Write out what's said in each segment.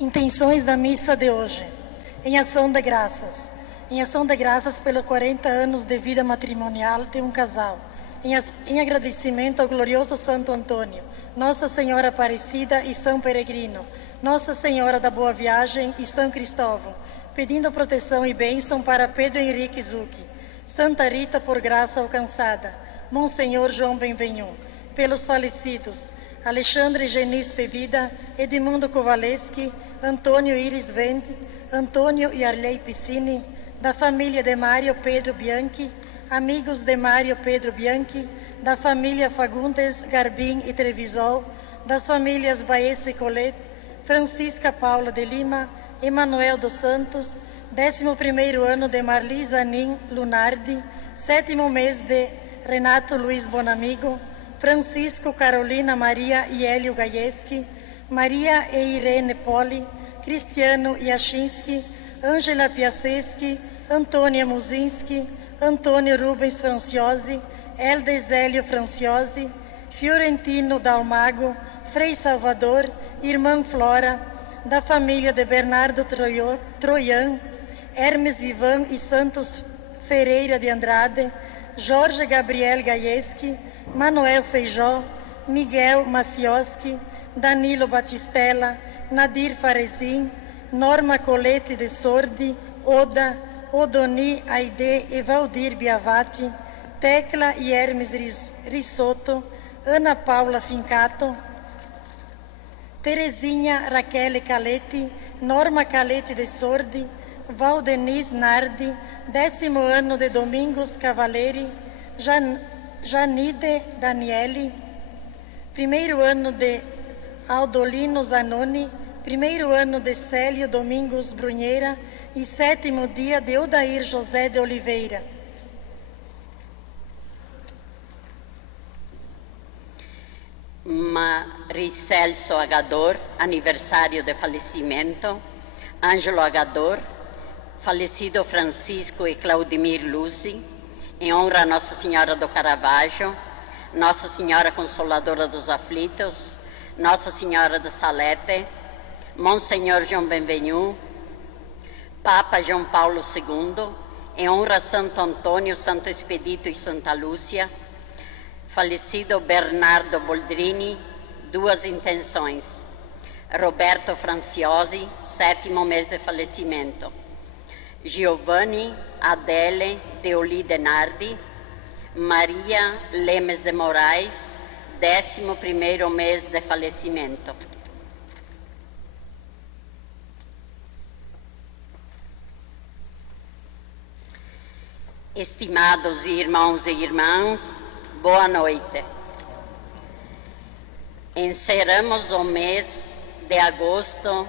Intenções da missa de hoje. Em ação de graças. Em ação de graças pelos 40 anos de vida matrimonial de um casal. Em agradecimento ao glorioso Santo Antônio, Nossa Senhora Aparecida e São Peregrino, Nossa Senhora da Boa Viagem e São Cristóvão, pedindo proteção e bênção para Pedro Henrique Zucchi, Santa Rita por graça alcançada, Monsenhor João Benvenhu, pelos falecidos Alexandre Genis Pebida, Edmundo Kowaleski, Antônio Iris Vende, Antônio e Arley Piscini, da família de Mário Pedro Bianchi, amigos de Mário Pedro Bianchi, da família Fagundes, Garbim e Trevisol, das famílias Baez e Colette, Francisca Paula de Lima, Emanuel dos Santos, 11º ano de Marli Zanin Lunardi, 7º mês de Renato Luiz Bonamigo, Francisco, Carolina, Maria e Hélio Gaieski, Maria e Irene Poli, Cristiano Yashinsky, Ângela Piasecki, Antônia Muzinski, Antônio Rubens Franciosi, Eldes Hélio Franciosi, Fiorentino Dalmago, Frei Salvador, Irmã Flora, da família de Bernardo Troian, Hermes Vivan e Santos Ferreira de Andrade, Jorge Gabriel Gaieski, Manuel Feijó, Miguel Macioski, Danilo Batistella, Nadir Farezin, Norma Colete de Sordi, Oda, Odoni Aide e Valdir Biavati, Tecla e Hermes Risotto, Ana Paula Fincato, Terezinha Raquel Caleti, Norma Caleti de Sordi, Valdenis Nardi, 10º ano de Domingos Cavaleri, Janide Daniele, 1º ano de Aldolino Zanoni, 1º ano de Célio Domingos Brunheira e 7º dia de Odair José de Oliveira. Maricelso Agador, aniversário de falecimento. Ângelo Agador, falecido Francisco e Claudimir Lucy, em honra a Nossa Senhora do Caravaggio, Nossa Senhora Consoladora dos Aflitos, Nossa Senhora de Salete, Monsenhor João Benvenhu, Papa João Paulo II, em honra a Santo Antônio, Santo Expedito e Santa Lúcia, falecido Bernardo Boldrini, 2 intenções. Roberto Franciosi, 7º mês de falecimento. Giovanni Adele Deoli Denardi, Maria Lemes de Moraes, 11º mês de falecimento. Estimados irmãos e irmãs, boa noite. Encerramos o mês de agosto,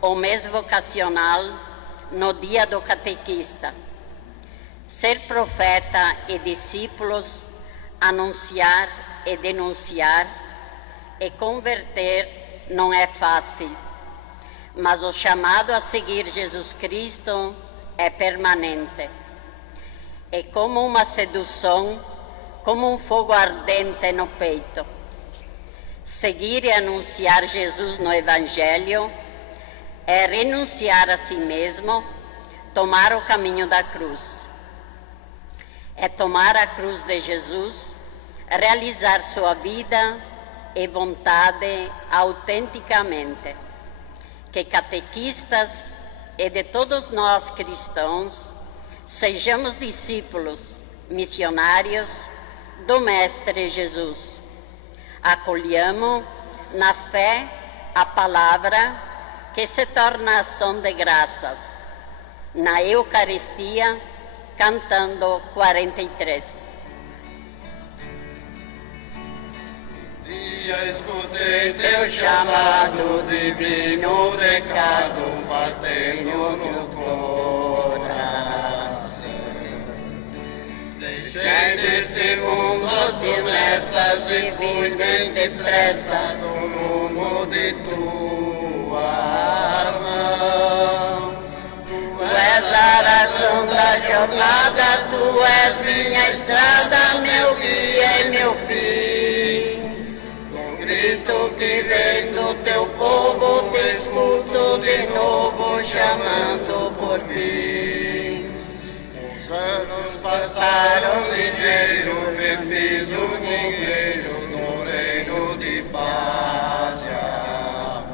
o mês vocacional, no dia do catequista. Ser profeta e discípulos, anunciar e denunciar e converter não é fácil, mas o chamado a seguir Jesus Cristo é permanente. É como uma sedução, como um fogo ardente no peito. Seguir e anunciar Jesus no Evangelho é renunciar a si mesmo, tomar o caminho da cruz. É tomar a cruz de Jesus, realizar sua vida e vontade autenticamente. Que catequistas e de todos nós cristãos sejamos discípulos, missionários do Mestre Jesus. Acolhamos na fé a palavra que se torna ação de graças, na Eucaristia, cantando 43. Dia escutei teu chamado, divino recado, batendo no coração. Deixei deste mundo as promessas e fui bem depressa no rumo de tua mão. Tu és a razão da jornada, tu és minha estrada, meu guia e meu fim. No grito que vem do teu povo, te escuto novo chamando por mim. Os anos passaram ligeiro, me fiz um guerreiro no reino de paz e amor.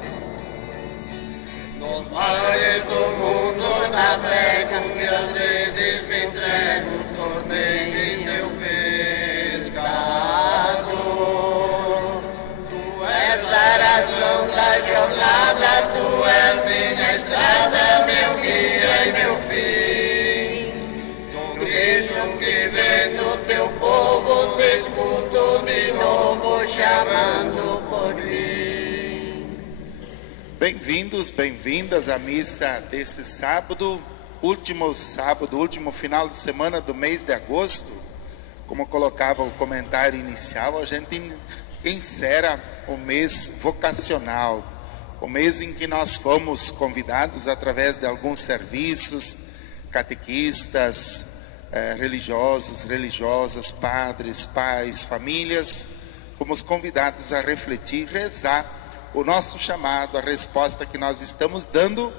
Nos mares do mundo navego e às vezes me entrego, tornei-me teu pescador. Tu és a razão da jornada, tu és minha estrada, meu guia e meu fim. No grito que vem do teu povo, te escuto de novo chamando por mim. Bem-vindos, bem-vindas à missa desse sábado, último final de semana do mês de agosto. Como colocava o comentário inicial, a gente encerra o mês vocacional, o mês em que nós fomos convidados através de alguns serviços, catequistas, religiosos, religiosas, padres, pais, famílias, fomos convidados a refletir, rezar o nosso chamado, a resposta que nós estamos dando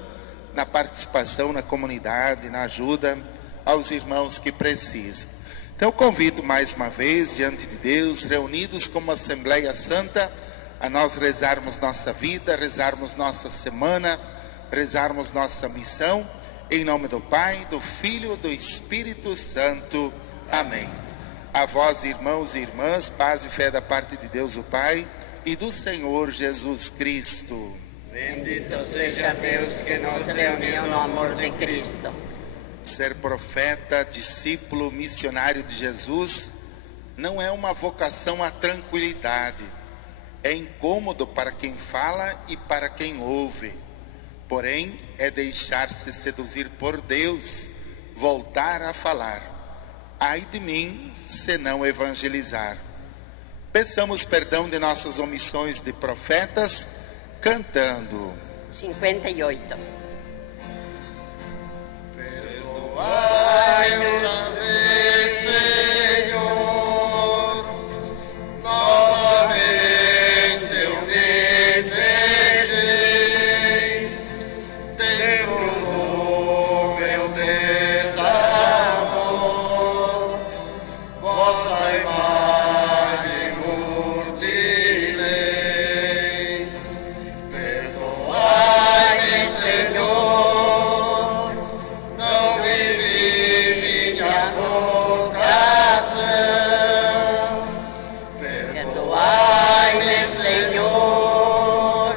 na participação na comunidade, na ajuda aos irmãos que precisam. Então eu convido mais uma vez, diante de Deus, reunidos como Assembleia Santa, a nós rezarmos nossa vida, rezarmos nossa semana, rezarmos nossa missão, em nome do Pai, do Filho, do Espírito Santo. Amém. A vós, irmãos e irmãs, paz e fé da parte de Deus o Pai e do Senhor Jesus Cristo. Bendito seja Deus que nos reuniu no amor de Cristo. Ser profeta, discípulo, missionário de Jesus não é uma vocação à tranquilidade. É incômodo para quem fala e para quem ouve. Porém, é deixar-se seduzir por Deus, voltar a falar. Ai de mim, se não evangelizar. Peçamos perdão de nossas omissões de profetas, cantando 58. Perdoai-nos, Senhor, novamente eu me fechei dentro do meu desamor, vossa imagem mutilei. Perdoai-me, Senhor, não vivi minha vocação. Perdoai-me, Senhor,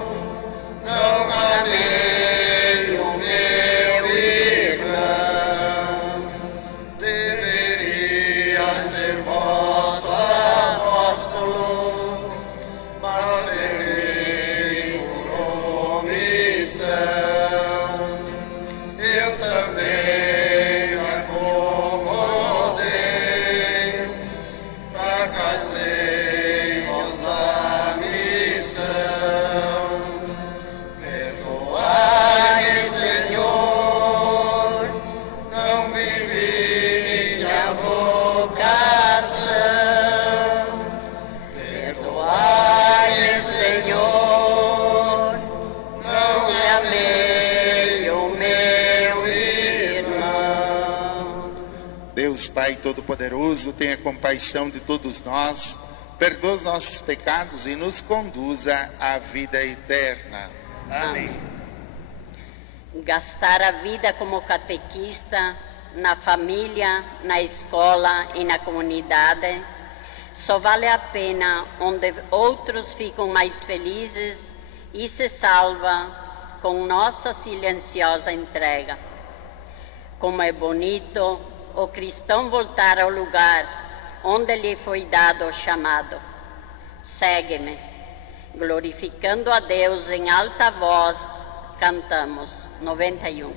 não amei o meu irmão. Deveria ser vosso apóstolo, mas serei por omissão. Eu também acomodei, fracassei vossa missão. Perdoai-me, Senhor, não vivi minha vocação. Perdoai-me, Senhor, não amei o meu irmão. Deus Pai Todo-Poderoso, tenha compaixão de todos nós, perdoa os nossos pecados e nos conduza à vida eterna. Amém. Gastar a vida como catequista na família, na escola e na comunidade só vale a pena onde outros ficam mais felizes e se salva com nossa silenciosa entrega. Como é bonito o cristão voltar ao lugar onde lhe foi dado o chamado. Segue-me, glorificando a Deus em alta voz, cantamos 91.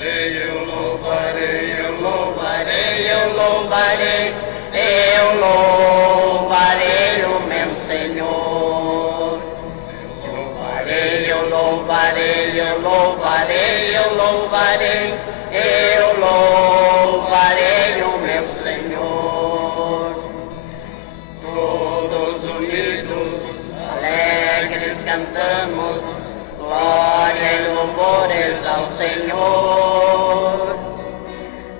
Eu louvarei, eu louvarei, eu louvarei, eu louvarei o meu Senhor. Eu louvarei, eu louvarei, eu louvarei, eu louvarei, eu louvarei o meu Senhor. Todos unidos, alegres cantamos, Senhor.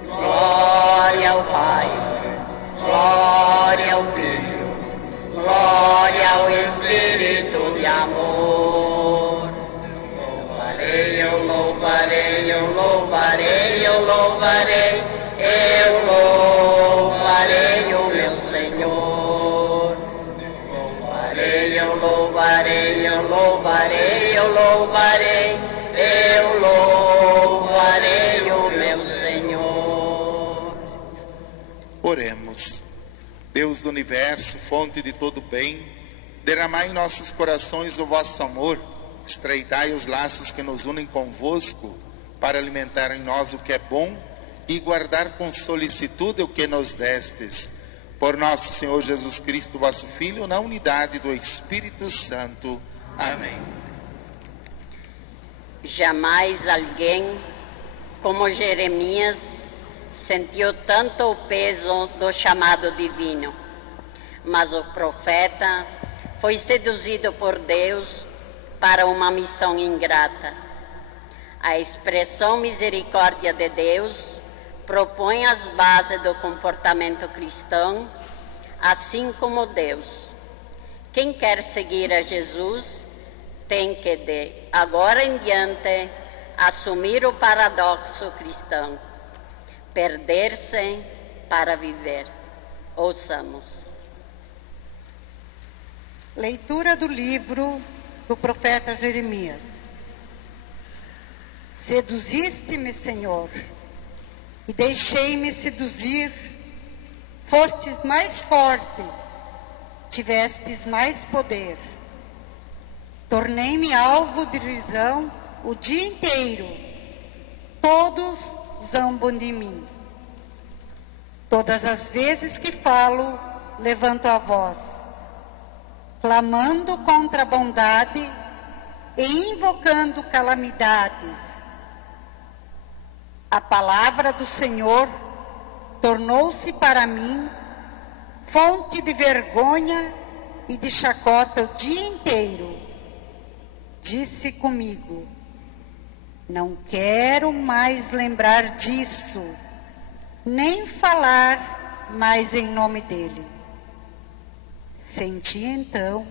Glória ao Pai, glória ao Filho, glória ao Espírito de amor. Eu louvarei, eu louvarei, eu louvarei, eu louvarei o meu Senhor. Eu louvarei, eu louvarei, eu louvarei, eu louvarei o meu Senhor. Oremos. Deus do universo, fonte de todo bem, derramai em nossos corações o vosso amor, estreitai os laços que nos unem convosco, para alimentar em nós o que é bom e guardar com solicitude o que nos destes. Por nosso Senhor Jesus Cristo, vosso Filho, na unidade do Espírito Santo. Amém. Jamais alguém, como Jeremias, sentiu tanto o peso do chamado divino, mas o profeta foi seduzido por Deus para uma missão ingrata. A expressão misericórdia de Deus propõe as bases do comportamento cristão, assim como Deus. Quem quer seguir a Jesus tem que, de agora em diante, assumir o paradoxo cristão: perder-se para viver. Ouçamos. Leitura do livro do profeta Jeremias. Seduziste-me, Senhor, e deixei-me seduzir. Fostes mais forte, tivestes mais poder. Tornei-me alvo de risão o dia inteiro. Todos zombam de mim. Todas as vezes que falo, levanto a voz, clamando contra a bondade e invocando calamidades. A palavra do Senhor tornou-se para mim fonte de vergonha e de chacota o dia inteiro. Disse comigo: não quero mais lembrar disso, nem falar mais em nome dele. Senti então,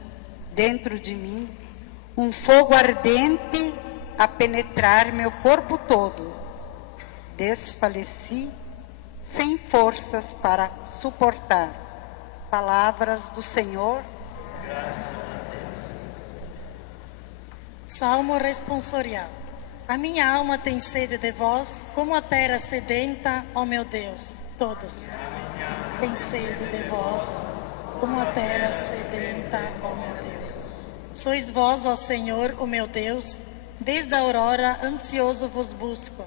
dentro de mim, um fogo ardente a penetrar meu corpo todo. Desfaleci, sem forças para suportar. Palavras do Senhor. Salmo responsorial. A minha alma tem sede de vós, como a terra sedenta, ó meu Deus. Todos. Tem sede de vós, como a terra sedenta, ó meu Deus. Sois vós, ó Senhor, o meu Deus, desde a aurora ansioso vos busco.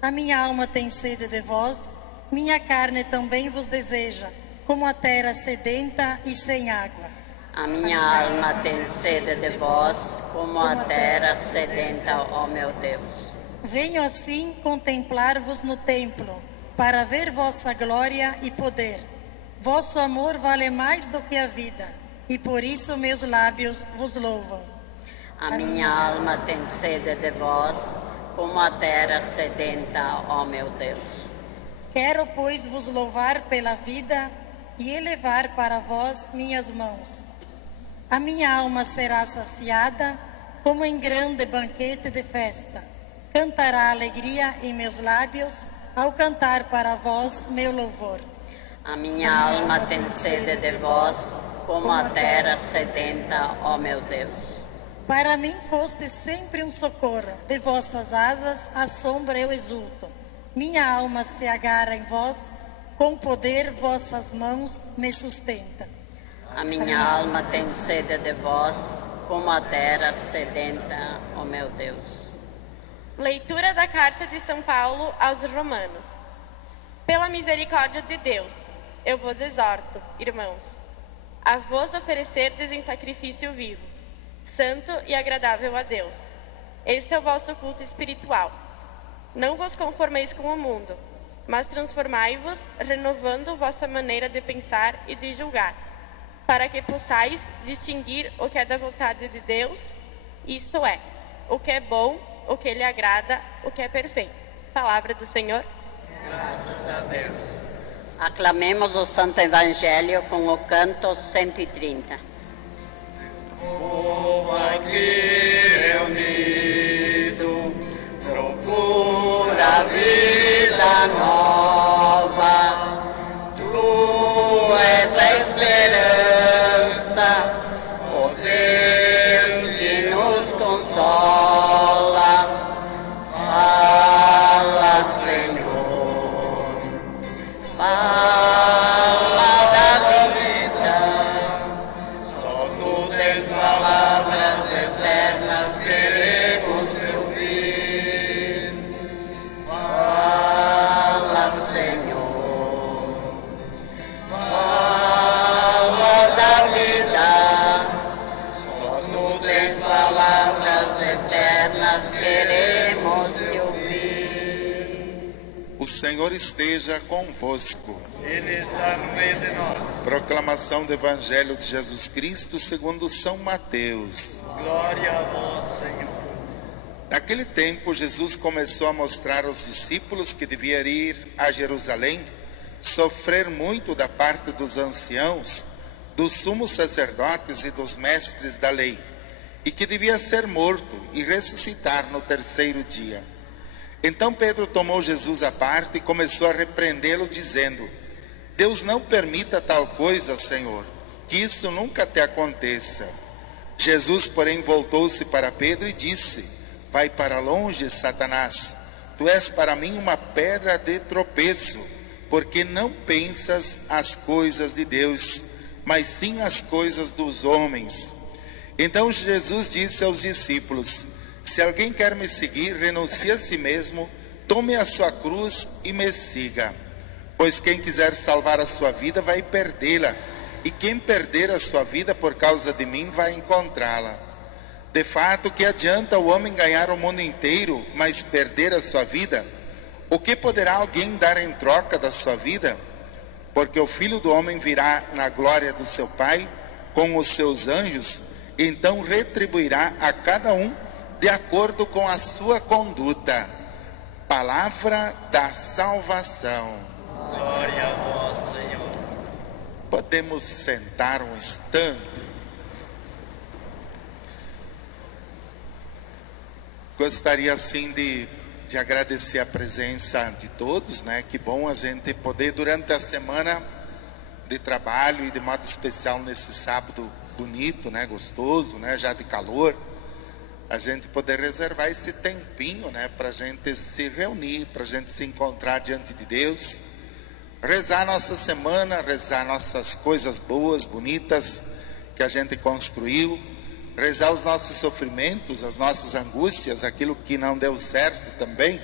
A minha alma tem sede de vós, minha carne também vos deseja, como a terra sedenta e sem água. A minha alma tem sede de vós, como a terra sedenta, ó meu Deus. Venho assim contemplar-vos no templo, para ver vossa glória e poder. Vosso amor vale mais do que a vida, e por isso meus lábios vos louvam. A minha alma tem sede de vós, como a terra sedenta, ó meu Deus. Quero, pois, vos louvar pela vida e elevar para vós minhas mãos. A minha alma será saciada, como em grande banquete de festa. Cantará alegria em meus lábios, ao cantar para vós meu louvor. A minha alma tem sede de vós, como a terra sedenta, ó meu Deus. Para mim foste sempre um socorro, de vossas asas à sombra eu exulto. Minha alma se agarra em vós, com poder vossas mãos me sustentam. A minha alma tem sede de vós, como a terra sedenta, ó meu Deus. Leitura da carta de São Paulo aos Romanos. Pela misericórdia de Deus, eu vos exorto, irmãos, a vos oferecerdes em sacrifício vivo, santo e agradável a Deus. Este é o vosso culto espiritual. Não vos conformeis com o mundo, mas transformai-vos, renovando vossa maneira de pensar e de julgar, para que possais distinguir o que é da vontade de Deus, isto é, o que é bom, o que lhe agrada, o que é perfeito. Palavra do Senhor. Graças a Deus. Aclamemos o Santo Evangelho com o canto 130. Povo aqui reunido, procura vida nova. Tu és a esperança, ó Deus que nos consola. Fala, Senhor, fala da vida. Só tu tens palavras eternas, queremos te ouvir. Fala, Senhor, fala da vida. Só tu tens palavras eternas, queremos te ouvir. O Senhor esteja convosco. Ele está no meio de nós. Proclamação do Evangelho de Jesus Cristo segundo São Mateus. Glória a vós, Senhor. Naquele tempo, Jesus começou a mostrar aos discípulos que devia ir a Jerusalém, sofrer muito da parte dos anciãos, dos sumos sacerdotes e dos mestres da lei, e que devia ser morto e ressuscitar no terceiro dia. Então Pedro tomou Jesus à parte e começou a repreendê-lo, dizendo: Deus não permita tal coisa, Senhor, que isso nunca te aconteça. Jesus, porém, voltou-se para Pedro e disse: Vai para longe, Satanás, tu és para mim uma pedra de tropeço, porque não pensas as coisas de Deus, mas sim as coisas dos homens. Então Jesus disse aos discípulos: Se alguém quer me seguir, renuncie a si mesmo, tome a sua cruz e me siga. Pois quem quiser salvar a sua vida vai perdê-la, e quem perder a sua vida por causa de mim vai encontrá-la. De fato, que adianta o homem ganhar o mundo inteiro, mas perder a sua vida? O que poderá alguém dar em troca da sua vida? Porque o Filho do Homem virá na glória do seu Pai, com os seus anjos, e então retribuirá a cada um de acordo com a sua conduta. Palavra da salvação. Glória a vós, Senhor. Podemos sentar um instante. Gostaria assim de agradecer a presença de todos, né? Que bom a gente poder, durante a semana de trabalho e de modo especial nesse sábado bonito, né? Gostoso, né? Já de calor, a gente poder reservar esse tempinho, né? Para a gente se reunir, para a gente se encontrar diante de Deus, rezar nossa semana, rezar nossas coisas boas, bonitas que a gente construiu, rezar os nossos sofrimentos, as nossas angústias, aquilo que não deu certo também,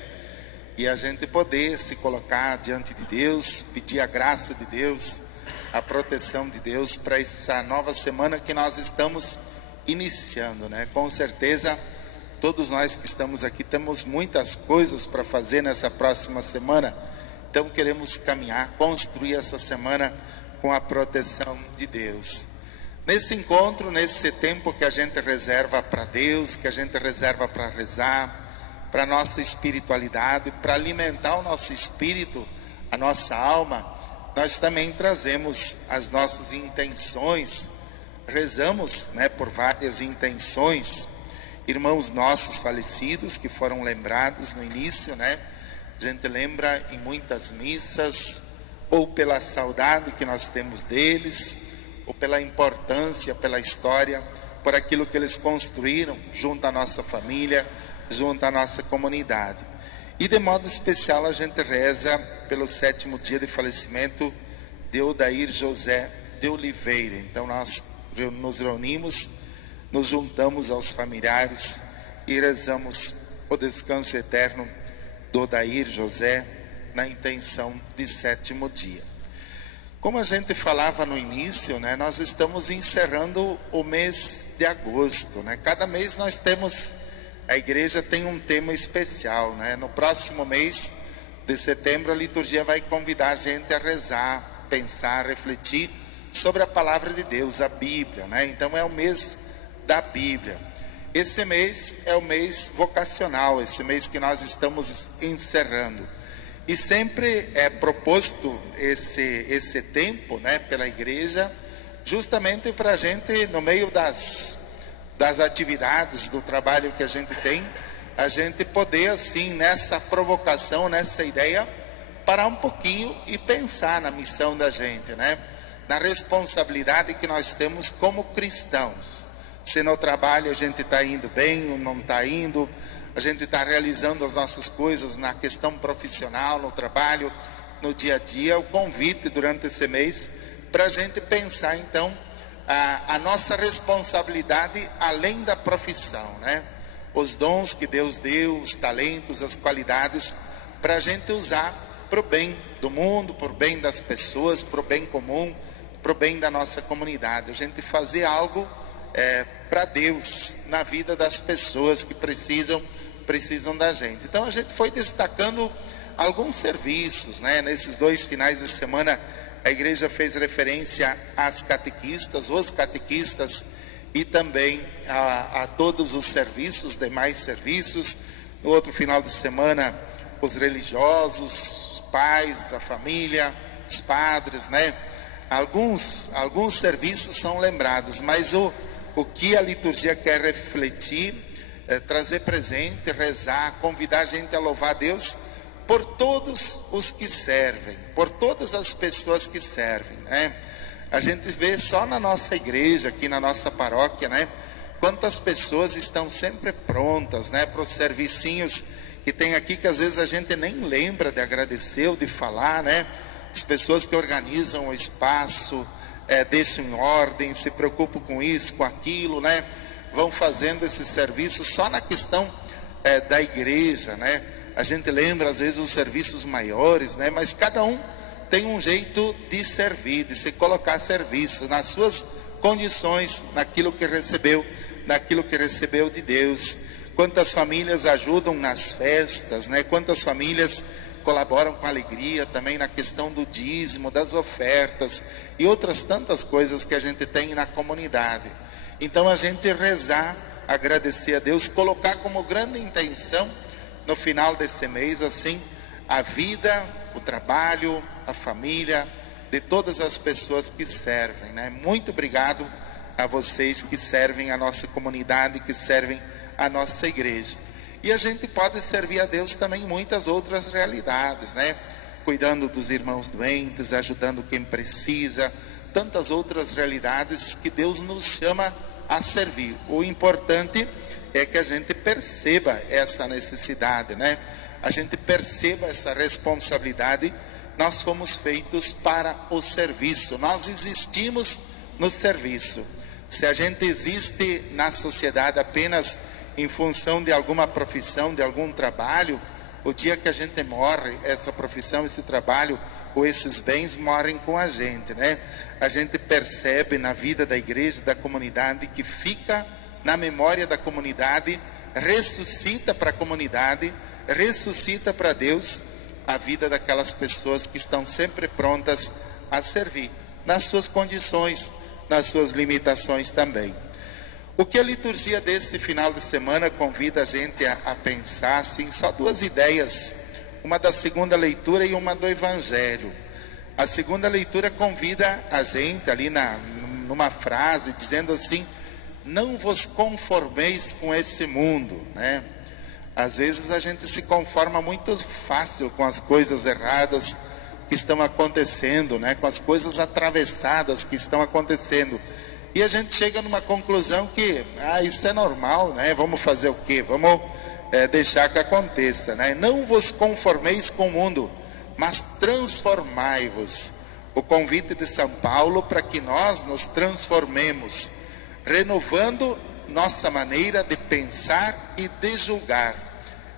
e a gente poder se colocar diante de Deus, pedir a graça de Deus, a proteção de Deus para essa nova semana que nós estamos iniciando, né? Com certeza, todos nós que estamos aqui temos muitas coisas para fazer nessa próxima semana, então queremos caminhar, construir essa semana com a proteção de Deus. Nesse encontro, nesse tempo que a gente reserva para Deus, que a gente reserva para rezar, para a nossa espiritualidade, para alimentar o nosso espírito, a nossa alma, nós também trazemos as nossas intenções, rezamos, né, por várias intenções, irmãos nossos falecidos que foram lembrados no início, né? A gente lembra em muitas missas, ou pela saudade que nós temos deles, ou pela importância, pela história, por aquilo que eles construíram junto à nossa família, junto à nossa comunidade. E de modo especial a gente reza pelo 7º dia de falecimento de Odair José de Oliveira. Então nós nos reunimos, nos juntamos aos familiares e rezamos o descanso eterno do Odair José na intenção de 7º dia. Como a gente falava no início, né, nós estamos encerrando o mês de agosto, né? Cada mês nós temos, a igreja tem um tema especial, né? No próximo mês de setembro a liturgia vai convidar a gente a rezar, pensar, refletir sobre a palavra de Deus, a Bíblia, né? Então é o mês da Bíblia. esse mês é o mês vocacional, esse mês que nós estamos encerrando. E sempre é proposto esse tempo, né, pela igreja, justamente para a gente, no meio das atividades, do trabalho que a gente tem, a gente poder, assim, nessa provocação, nessa ideia, parar um pouquinho e pensar na missão da gente, né? Na responsabilidade que nós temos como cristãos. Se no trabalho a gente está indo bem ou não está indo, a gente está realizando as nossas coisas na questão profissional, no trabalho, no dia a dia, o convite durante esse mês para a gente pensar então a nossa responsabilidade além da profissão, né? Os dons que Deus deu, os talentos, as qualidades, para a gente usar para o bem do mundo, para o bem das pessoas, para o bem comum, para o bem da nossa comunidade. A gente fazer algo para Deus na vida das pessoas que precisam da gente. Então a gente foi destacando alguns serviços, né? Nesses 2 finais de semana a igreja fez referência às catequistas, os catequistas e também a todos os serviços, demais serviços. No outro final de semana, os religiosos, os pais, a família, os padres, né? Alguns serviços são lembrados, mas o que a liturgia quer refletir, trazer presente, rezar, convidar a gente a louvar a Deus por todos os que servem, por todas as pessoas que servem, né? A gente vê só na nossa igreja, aqui na nossa paróquia, né? Quantas pessoas estão sempre prontas, né? Para os servicinhos que tem aqui, que às vezes a gente nem lembra de agradecer ou de falar, né? As pessoas que organizam o espaço, deixam em ordem, se preocupam com isso, com aquilo, né? Vão fazendo esse serviço só na questão da igreja, né? A gente lembra às vezes os serviços maiores, né? Mas cada um tem um jeito de servir, de se colocar a serviço, nas suas condições, naquilo que recebeu de Deus. Quantas famílias ajudam nas festas, né? Quantas famílias colaboram com alegria também na questão do dízimo, das ofertas e outras tantas coisas que a gente tem na comunidade. Então a gente rezar, agradecer a Deus, colocar como grande intenção no final desse mês, assim, a vida, o trabalho, a família de todas as pessoas que servem, né? Muito obrigado a vocês que servem a nossa comunidade, que servem a nossa igreja. E a gente pode servir a Deus também em muitas outras realidades, né? Cuidando dos irmãos doentes, ajudando quem precisa, tantas outras realidades que Deus nos chama a servir. O importante é que a gente perceba essa necessidade, né? A gente perceba essa responsabilidade. Nós fomos feitos para o serviço, nós existimos no serviço. Se a gente existe na sociedade apenas em função de alguma profissão, de algum trabalho, o dia que a gente morre, essa profissão, esse trabalho ou esses bens morrem com a gente, né? A gente percebe na vida da igreja, da comunidade, que fica na memória da comunidade, ressuscita para a comunidade, ressuscita para Deus a vida daquelas pessoas que estão sempre prontas a servir, nas suas condições, nas suas limitações também. O que a liturgia desse final de semana convida a gente a pensar, assim, só 2 ideias, uma da segunda leitura e uma do Evangelho. A segunda leitura convida a gente ali numa frase, dizendo assim: não vos conformeis com esse mundo, né? Às vezes a gente se conforma muito fácil com as coisas erradas que estão acontecendo, né? Com as coisas atravessadas que estão acontecendo. E a gente chega numa conclusão que, isso é normal, né? Vamos fazer o quê? Vamos deixar que aconteça, né? Não vos conformeis com o mundo, mas transformai-vos. O convite de São Paulo para que nós nos transformemos, renovando nossa maneira de pensar e de julgar.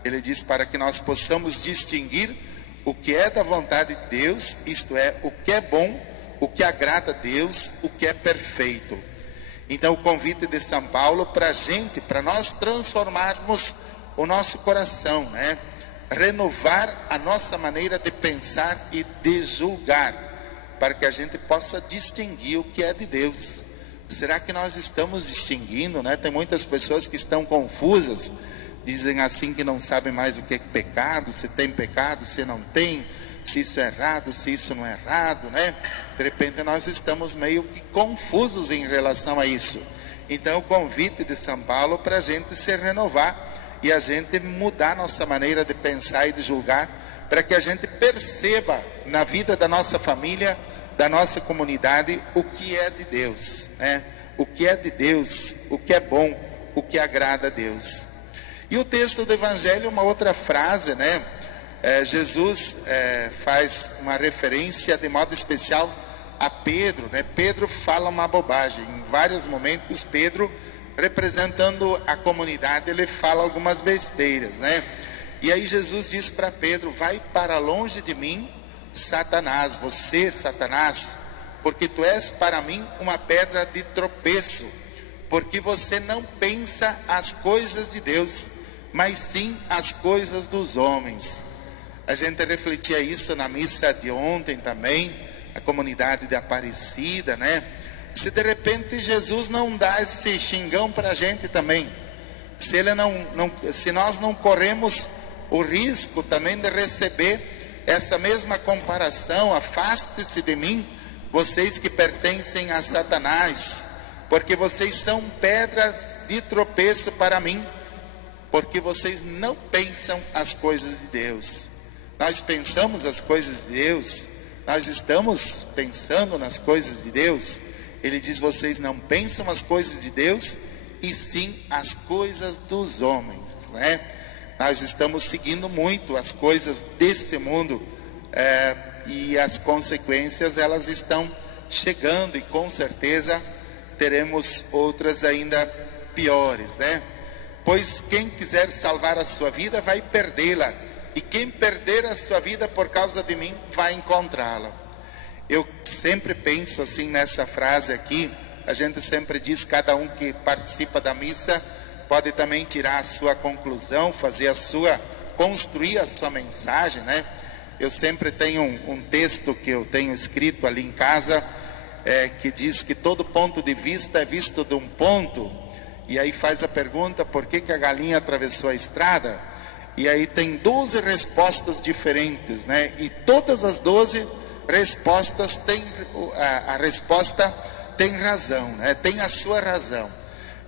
Ele diz para que nós possamos distinguir o que é da vontade de Deus, isto é, o que é bom, o que agrada a Deus, o que é perfeito. Então o convite de São Paulo para a gente, para nós transformarmos o nosso coração, né? Renovar a nossa maneira de pensar e de julgar, para que a gente possa distinguir o que é de Deus, Será que nós estamos distinguindo, né? Tem muitas pessoas que estão confusas, dizem assim que não sabem mais o que é pecado, se tem pecado, se não tem, se isso é errado, se isso não é errado, né? De repente nós estamos meio que confusos em relação a isso. Então o convite de São Paulo para a gente se renovar e a gente mudar nossa maneira de pensar e de julgar, para que a gente perceba na vida da nossa família, da nossa comunidade, o que é de Deus, né? O que é de Deus, o que é bom, o que agrada a Deus. E o texto do Evangelho, uma outra frase, né? Jesus faz uma referência de modo especial a Pedro, né? Pedro fala uma bobagem. Em vários momentos, Pedro, representando a comunidade, ele fala algumas besteiras, né? E aí Jesus diz para Pedro: vai para longe de mim, Satanás, você, Satanás, porque tu és para mim uma pedra de tropeço, porque você não pensa as coisas de Deus, mas sim as coisas dos homens. A gente refletia isso na missa de ontem também, a comunidade de Aparecida, né? Se de repente Jesus não dá esse xingão para a gente também, se ele se nós não corremos o risco também de receber essa mesma comparação: afaste-se de mim, vocês que pertencem a Satanás, porque vocês são pedras de tropeço para mim, porque vocês não pensam as coisas de Deus. Nós pensamos as coisas de Deus, nós estamos pensando nas coisas de Deus. Ele diz: vocês não pensam as coisas de Deus, e sim as coisas dos homens, né? Nós estamos seguindo muito as coisas desse mundo, e as consequências elas estão chegando, e com certeza teremos outras ainda piores, né? Pois quem quiser salvar a sua vida vai perdê-la, e quem perder a sua vida por causa de mim vai encontrá-la. Eu sempre penso assim nessa frase aqui. A gente sempre diz, cada um que participa da missa pode também tirar a sua conclusão, construir a sua mensagem, né? Eu sempre tenho um texto que eu tenho escrito ali em casa, que diz que todo ponto de vista é visto de um ponto. E aí faz a pergunta: por que a galinha atravessou a estrada? E aí tem 12 respostas diferentes, né? E todas as 12 respostas a resposta tem razão, né? Tem a sua razão.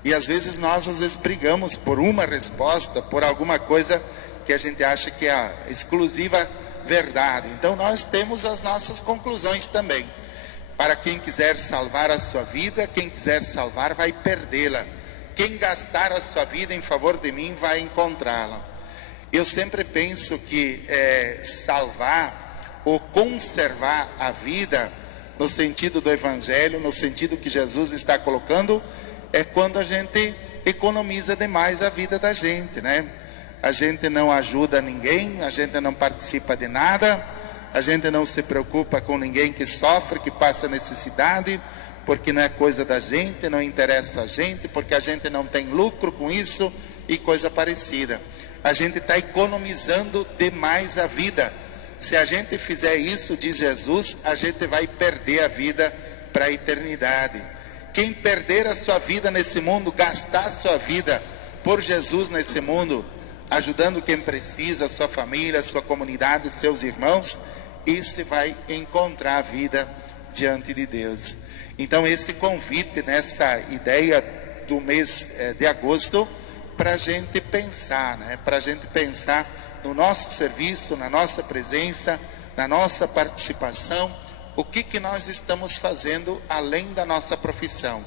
E às vezes nós brigamos por uma resposta, por alguma coisa que a gente acha que é a exclusiva verdade. Então nós temos as nossas conclusões também. Para quem quiser salvar a sua vida, quem quiser salvar vai perdê-la. Quem gastar a sua vida em favor de mim vai encontrá-la. Eu sempre penso que salvar ou conservar a vida, no sentido do Evangelho, no sentido que Jesus está colocando, é quando a gente economiza demais a vida da gente, né? A gente não ajuda ninguém, a gente não participa de nada, a gente não se preocupa com ninguém que sofre, que passa necessidade, porque não é coisa da gente, não interessa a gente, porque a gente não tem lucro com isso e coisa parecida. A gente está economizando demais a vida. Se a gente fizer isso, diz Jesus, a gente vai perder a vida para a eternidade. Quem perder a sua vida nesse mundo, gastar a sua vida por Jesus nesse mundo, ajudando quem precisa, a sua família, a sua comunidade, seus irmãos, esse vai encontrar a vida diante de Deus. Então esse convite nessa ideia do mês de agosto, para a gente pensar, né? Para a gente pensar no nosso serviço, na nossa presença, na nossa participação, o que nós estamos fazendo além da nossa profissão,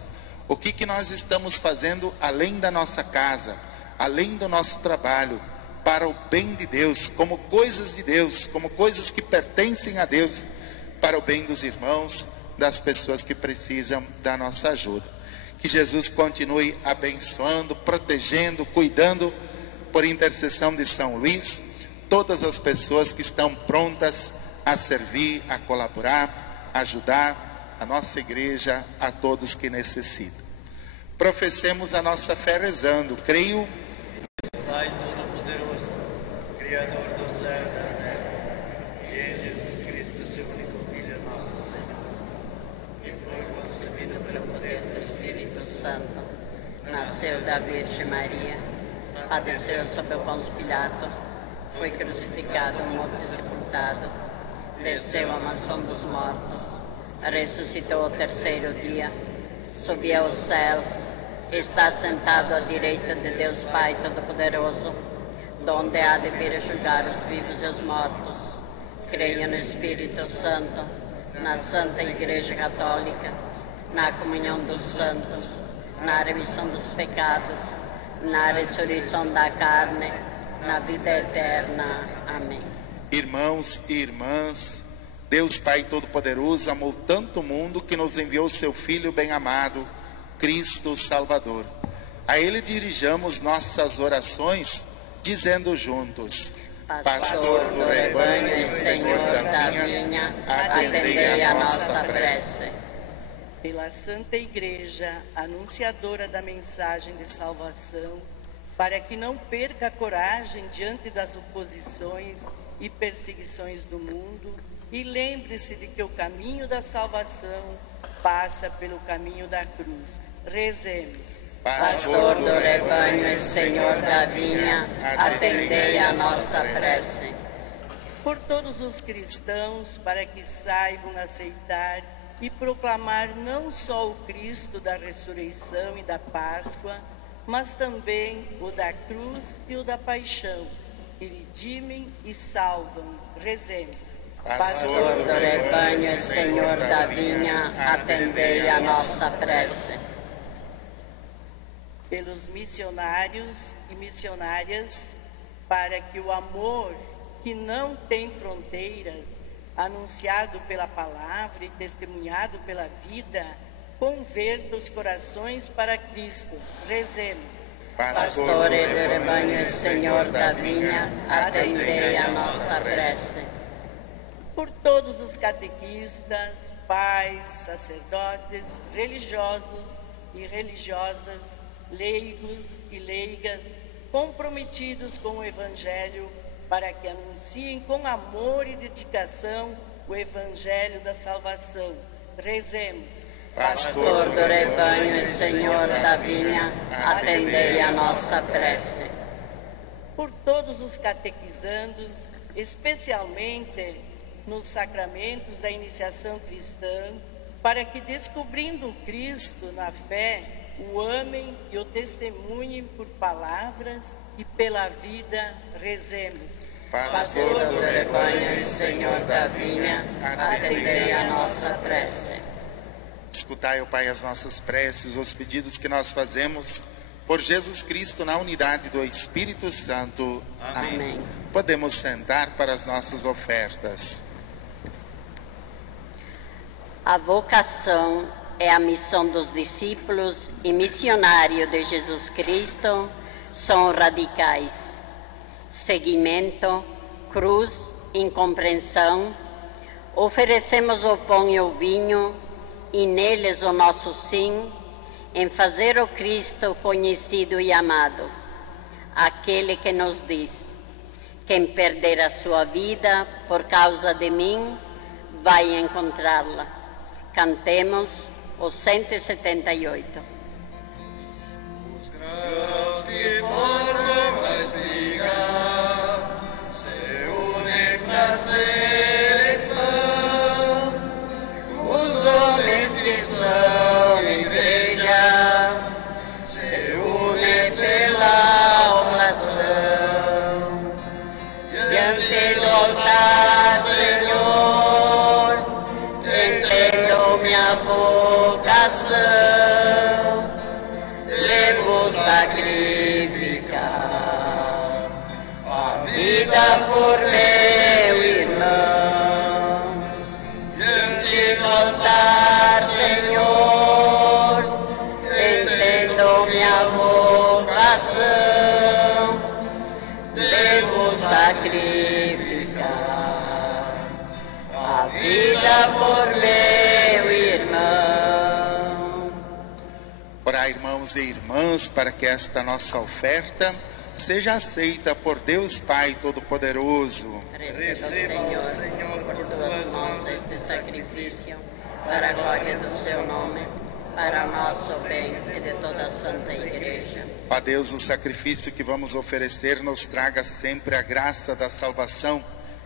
o que nós estamos fazendo além da nossa casa, além do nosso trabalho, para o bem de Deus, como coisas de Deus, como coisas que pertencem a Deus, para o bem dos irmãos, das pessoas que precisam da nossa ajuda. Que Jesus continue abençoando, protegendo, cuidando, por intercessão de São Luís, todas as pessoas que estão prontas a servir, a colaborar, a ajudar a nossa igreja, a todos que necessitam. Professemos a nossa fé rezando. Creio, Pai Todo-Poderoso, Criador do céu e da terra, e em Jesus Cristo, seu único Filho, nosso Senhor, que foi concebido pelo poder do Espírito Santo. Nasceu da Virgem Maria, padeceu sob o Pôncio Pilato, foi crucificado, morto e sepultado, desceu à mansão dos mortos, ressuscitou ao terceiro dia, subiu aos céus, está sentado à direita de Deus Pai Todo-Poderoso, donde há de vir a julgar os vivos e os mortos. Creio no Espírito Santo, na Santa Igreja Católica, na comunhão dos santos, na remissão dos pecados, na ressurreição da carne, na vida eterna. Amém. Irmãos e irmãs, Deus Pai Todo-Poderoso amou tanto o mundo que nos enviou seu Filho bem-amado, Cristo Salvador. A Ele dirijamos nossas orações, dizendo juntos: Pastor do rebanho e Senhor da vinha, atendei a nossa prece. Pela Santa Igreja, anunciadora da mensagem de salvação, para que não perca a coragem diante das oposições e perseguições do mundo, e lembre-se de que o caminho da salvação passa pelo caminho da cruz. Rezemos. Pastor do rebanho e Senhor da vinha, atendei a nossa prece. Por todos os cristãos, para que saibam aceitar e proclamar não só o Cristo da ressurreição e da Páscoa, mas também o da cruz e o da paixão, que redimem e salvam. Rezemos. Pastor do rebanho e Senhor da vinha, atendei a nossa prece. Pelos missionários e missionárias, para que o amor que não tem fronteiras, anunciado pela palavra e testemunhado pela vida, converta os corações para Cristo. Rezemos. Pastor do rebanho e Senhor da vinha, atendei a nossa prece. Por todos os catequistas, pais, sacerdotes, religiosos e religiosas, leigos e leigas, comprometidos com o Evangelho, para que anunciem com amor e dedicação o Evangelho da salvação. Rezemos. Pastor do rebanho e Senhor da vinha, atendei a nossa prece. Por todos os catequizandos, especialmente nos sacramentos da iniciação cristã, para que, descobrindo o Cristo na fé, o amem e o testemunhem por palavras e pela vida. Rezemos. Pastor do rebanho e Senhor da vinha, atendei a nossa prece. Escutai, ó Pai, as nossas preces, os pedidos que nós fazemos por Jesus Cristo na unidade do Espírito Santo. Amém. Podemos sentar para as nossas ofertas. A vocação é a missão dos discípulos e missionários de Jesus Cristo, são radicais. Seguimento, cruz, incompreensão, oferecemos o pão e o vinho, e neles o nosso sim, em fazer o Cristo conhecido e amado, aquele que nos diz: quem perder a sua vida por causa de mim, vai encontrá-la. Cantemos o 178. Os grãos que formam a espiga se unem para ser pão. Os homens que são igreja se unem pela oração. Diante do altar, Senhor, entendo minha vocação, devo sacrificar a vida por meu irmão. Diante do altar, Senhor, entendo minha vocação, devo sacrificar a vida por meu irmão. Orai, irmãos e irmãs, para que esta nossa oferta seja aceita por Deus Pai Todo-Poderoso. Receba, Senhor, por tuas mãos este sacrifício, para a glória do seu nome, para o nosso bem e de toda a Santa Igreja. Ó Deus, o sacrifício que vamos oferecer nos traga sempre a graça da salvação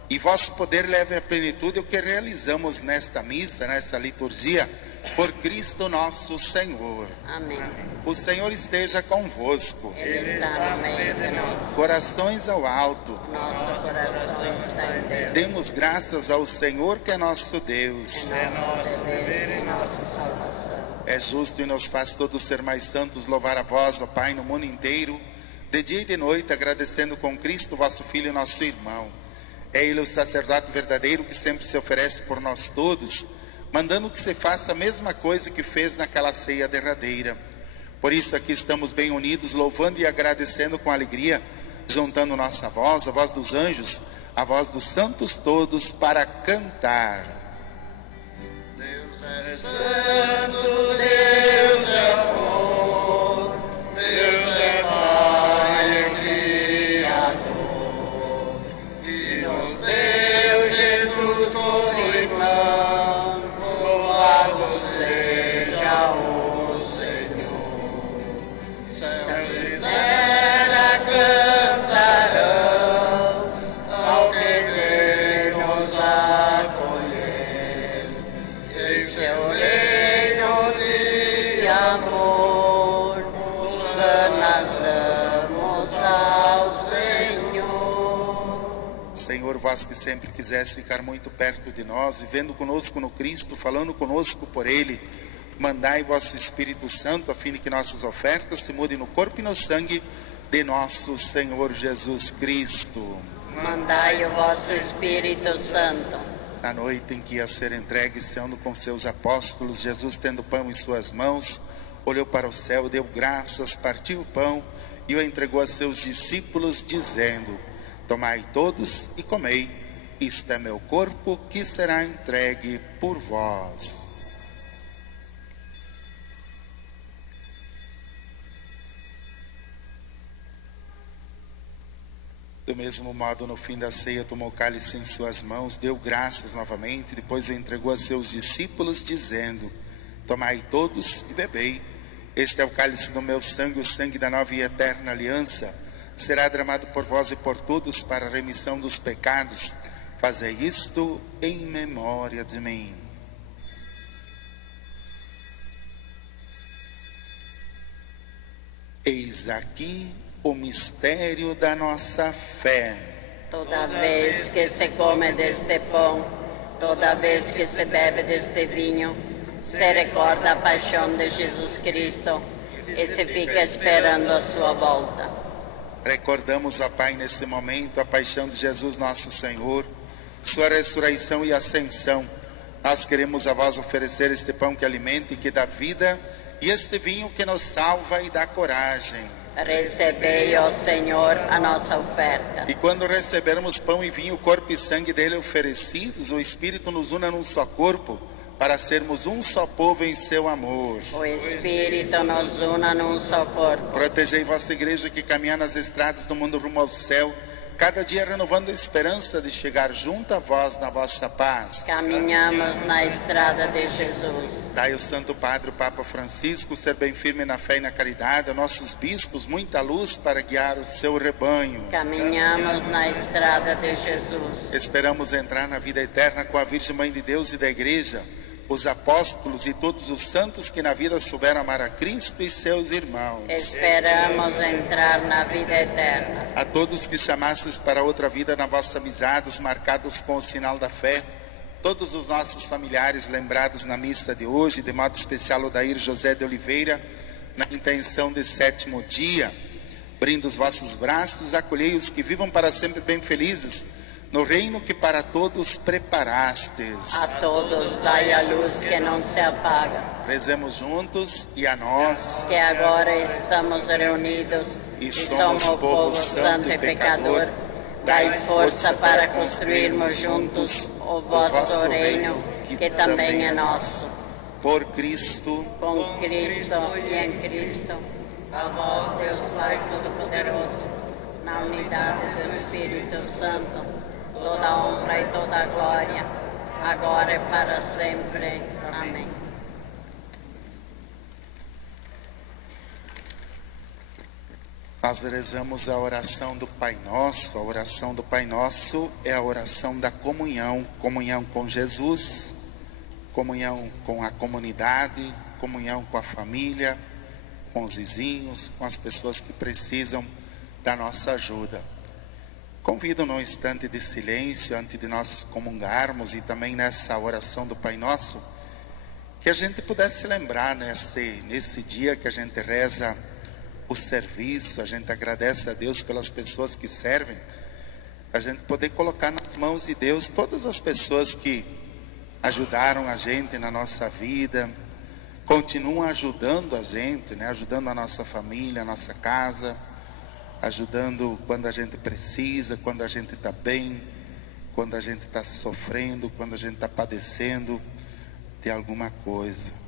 e vosso poder leve à plenitude o que realizamos nesta missa, nessa liturgia, por Cristo nosso Senhor. Amém. O Senhor esteja convosco. Ele está no meio de nós. Corações ao alto. Nosso coração está em Deus. Demos graças ao Senhor que é nosso Deus. É nosso dever e nossa salvação. É justo e nos faz todos ser mais santos louvar a vós, ó Pai, no mundo inteiro, de dia e de noite, agradecendo com Cristo, vosso Filho, nosso irmão. É Ele o sacerdote verdadeiro que sempre se oferece por nós todos, mandando que se faça a mesma coisa que fez naquela ceia derradeira. Por isso aqui estamos bem unidos, louvando e agradecendo com alegria, juntando nossa voz, a voz dos anjos, a voz dos santos todos, para cantar. Deus é santo, Deus é amor, Deus é Pai e Criador, e nos deu Jesus como irmão, louvado seja o Senhor. Céus e terra cantarão ao que vem nos acolher. Em seu reino de amor, hosanas damos ao Senhor. Senhor, vós que sempre quisesse ficar muito perto de nós, vivendo conosco no Cristo, falando conosco por Ele, mandai vosso Espírito Santo, a fim de que nossas ofertas se mudem no corpo e no sangue de nosso Senhor Jesus Cristo. Mandai o vosso Espírito Santo. Na noite em que ia ser entregue, sendo com seus apóstolos, Jesus, tendo pão em suas mãos, olhou para o céu, deu graças, partiu o pão e o entregou a seus discípulos, dizendo: tomai todos e comei, isto é meu corpo que será entregue por vós. Do mesmo modo, no fim da ceia, tomou o cálice em suas mãos, deu graças novamente, depois o entregou a seus discípulos, dizendo: tomai todos e bebei, este é o cálice do meu sangue, o sangue da nova e eterna aliança, será derramado por vós e por todos para a remissão dos pecados. Fazei isto em memória de mim. Eis aqui o mistério da nossa fé. Toda vez que se come deste pão, toda vez que se bebe deste vinho, se recorda a paixão de Jesus Cristo e se fica esperando a sua volta. Recordamos, ó Pai, nesse momento, a paixão de Jesus nosso Senhor, sua ressurreição e ascensão. Nós queremos a vós oferecer este pão que alimenta e que dá vida, e este vinho que nos salva e dá coragem. Recebei, ó Senhor, a nossa oferta. E quando recebermos pão e vinho, corpo e sangue dele oferecidos, o Espírito nos una num só corpo, para sermos um só povo em seu amor. O Espírito nos una num só corpo. Protegei vossa igreja que caminha nas estradas do mundo rumo ao céu, cada dia renovando a esperança de chegar junto a vós na vossa paz. Caminhamos na estrada de Jesus. Dai ao Santo Padre, o Papa Francisco, ser bem firme na fé e na caridade, aos nossos bispos muita luz para guiar o seu rebanho. Caminhamos na estrada de Jesus. Esperamos entrar na vida eterna com a Virgem Mãe de Deus e da Igreja, os apóstolos e todos os santos que na vida souberam amar a Cristo e seus irmãos. Esperamos entrar na vida eterna. A todos que chamasses para outra vida na vossa amizade, os marcados com o sinal da fé, todos os nossos familiares lembrados na missa de hoje, de modo especial o Dair José de Oliveira, na intenção de 7º dia, abrindo os vossos braços, acolhei os que vivam para sempre bem felizes, no reino que para todos preparastes. A todos dai a luz que não se apaga. Rezemos juntos e a nós, que agora estamos reunidos e e somos somos o povo povo santo e pecador, dai força para construirmos juntos o vosso reino, que também é nosso. Por Cristo, Com Cristo e em Cristo, a vós, Deus Pai Todo-Poderoso, na unidade do Espírito Santo, toda honra e toda glória, agora e para sempre. Amém. Nós rezamos a oração do Pai Nosso. A oração do Pai Nosso é a oração da comunhão. Comunhão com Jesus, comunhão com a comunidade, comunhão com a família, com os vizinhos, com as pessoas que precisam da nossa ajuda. Convido num instante de silêncio, antes de nós comungarmos, e também nessa oração do Pai Nosso, que a gente pudesse lembrar nesse dia que a gente reza o serviço, a gente agradece a Deus pelas pessoas que servem, a gente poder colocar nas mãos de Deus todas as pessoas que ajudaram a gente na nossa vida, continuam ajudando a gente, né? Ajudando a nossa família, a nossa casa, ajudando quando a gente precisa, quando a gente está bem, quando a gente está sofrendo, quando a gente está padecendo de alguma coisa.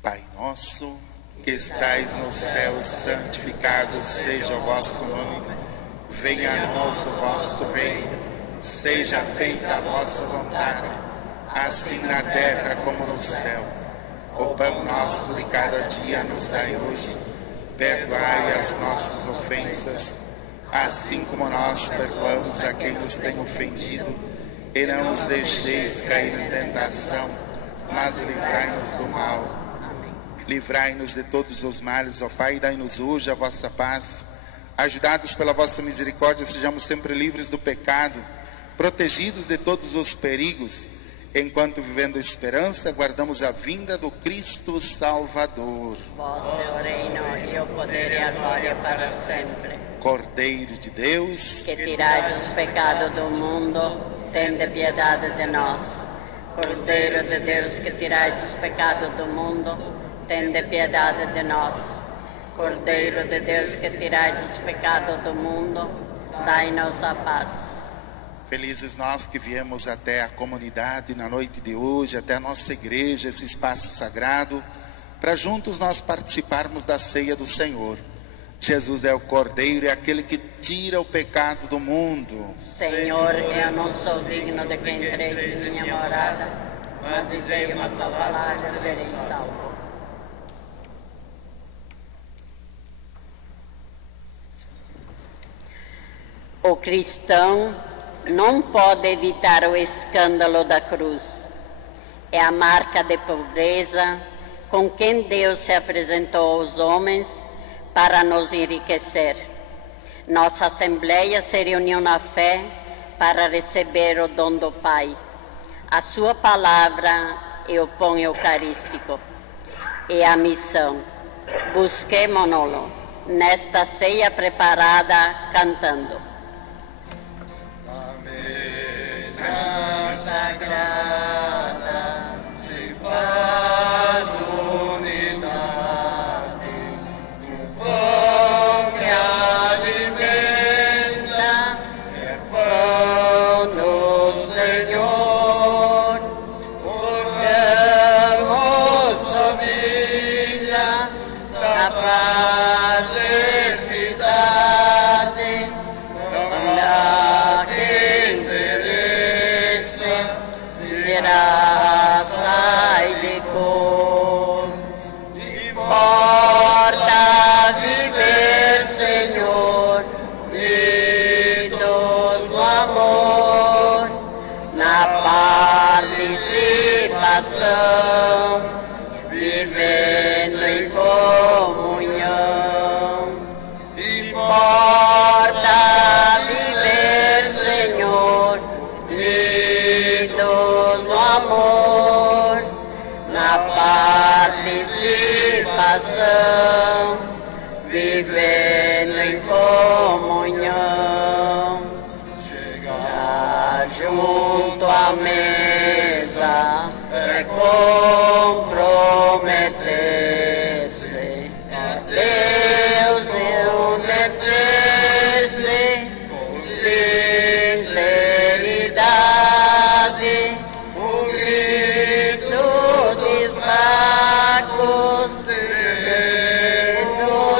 Pai nosso, que estais no céu, santificado seja o vosso nome. Venha a nós o vosso reino. Seja feita a vossa vontade, assim na terra como no céu. O pão nosso de cada dia nos dai hoje. Perdoai as nossas ofensas, assim como nós perdoamos a quem nos tem ofendido. E não nos deixeis cair em tentação, mas livrai-nos do mal. Livrai-nos de todos os males, ó Pai, dai-nos hoje a vossa paz. Ajudados pela vossa misericórdia, sejamos sempre livres do pecado, protegidos de todos os perigos, enquanto vivendo a esperança, guardamos a vinda do Cristo Salvador. Vosso é o reino, e o poder e a glória para sempre. Cordeiro de Deus, que tirais os pecados do mundo, tende piedade de nós. Cordeiro de Deus, que tirais os pecados do mundo, tende piedade de nós. Cordeiro de Deus, que tirais os pecados do mundo, dai-nos a paz. Felizes nós que viemos até a comunidade na noite de hoje, até a nossa igreja, esse espaço sagrado, para juntos nós participarmos da ceia do Senhor. Jesus é o Cordeiro, é aquele que tira o pecado do mundo. Senhor, eu não sou digno de que entreis em minha morada, mas dizei uma só palavra e serei salvo. O cristão não pode evitar o escândalo da cruz. É a marca de pobreza com quem Deus se apresentou aos homens para nos enriquecer. Nossa Assembleia se reuniu na fé para receber o dom do Pai, a sua palavra e o pão eucarístico. E a missão, busquemo-lo nesta ceia preparada cantando. Sagrada se faz unidade, o pão que alimenta é pão do Senhor. Oramos família da paz e cidade, na quem graça e de cor. Importa viver, Senhor, unidos no amor, na participação, vivendo em comunhão. Importa viver, Senhor, unidos no amor, na participação, vivendo em comunhão. Chegar junto à mesa é comprometer-se a Deus e meter-se com sinceridade. O grito dos fracos,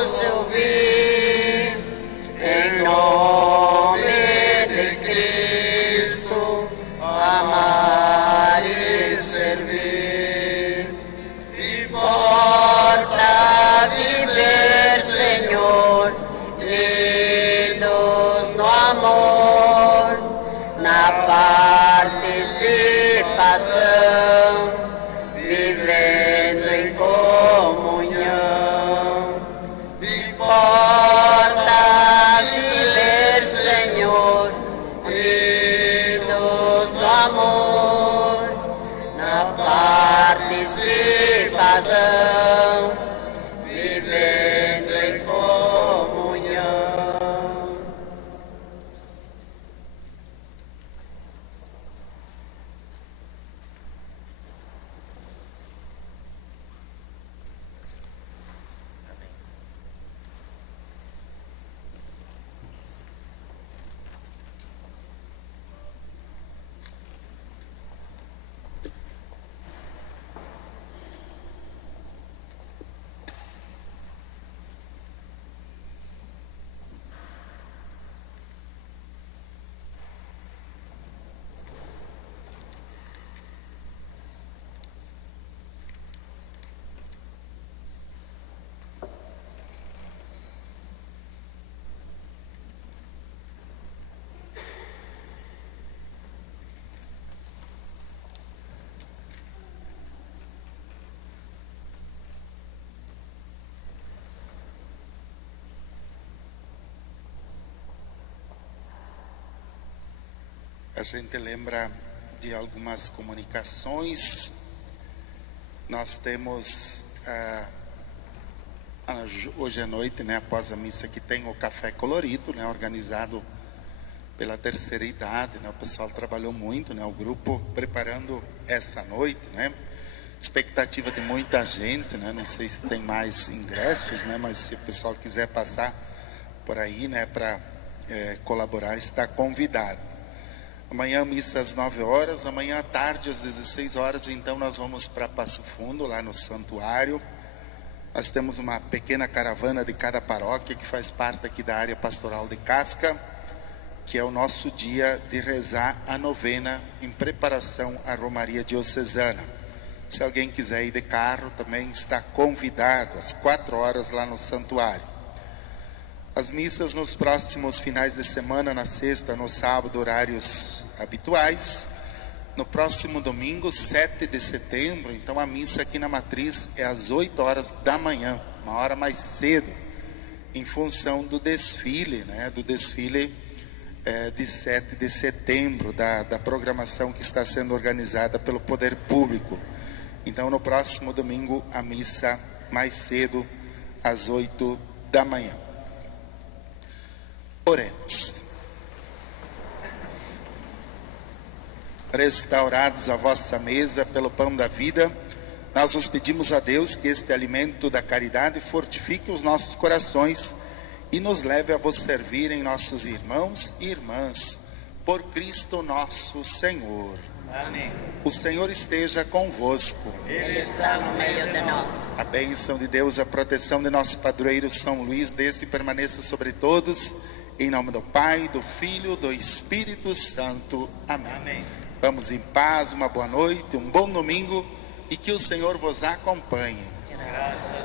se ouvir. razão, vivendo em comunhão. A gente lembra de algumas comunicações. Nós temos hoje à noite, né, após a missa, que tem o café colorido, né, organizado pela terceira idade, né, o pessoal trabalhou muito, né, o grupo preparando essa noite, né, expectativa de muita gente, né, não sei se tem mais ingressos, né, mas se o pessoal quiser passar por aí, né, para colaborar, está convidado. Amanhã missa às 9 horas, amanhã à tarde às 16 horas, então nós vamos para Passo Fundo, lá no santuário. Nós temos uma pequena caravana de cada paróquia que faz parte aqui da área pastoral de Casca, que é o nosso dia de rezar a novena em preparação à Romaria Diocesana. Se alguém quiser ir de carro, também está convidado às 4 horas lá no santuário. As missas nos próximos finais de semana, na sexta, no sábado, horários habituais. No próximo domingo, 7 de setembro, então a missa aqui na Matriz é às 8 horas da manhã, uma hora mais cedo, em função do desfile, né, do desfile de 7 de setembro, da programação que está sendo organizada pelo Poder Público. Então, no próximo domingo, a missa mais cedo, às 8 da manhã. Oremos. Restaurados à vossa mesa pelo pão da vida, nós vos pedimos a Deus que este alimento da caridade fortifique os nossos corações e nos leve a vos servir em nossos irmãos e irmãs, por Cristo nosso Senhor. Amém. O Senhor esteja convosco. Ele está no meio de nós. A bênção de Deus, a proteção de nosso padroeiro São Luís, desça e permaneça sobre todos. Em nome do Pai, do Filho, do Espírito Santo. Amém. Amém. Vamos em paz, uma boa noite, um bom domingo e que o Senhor vos acompanhe. Graças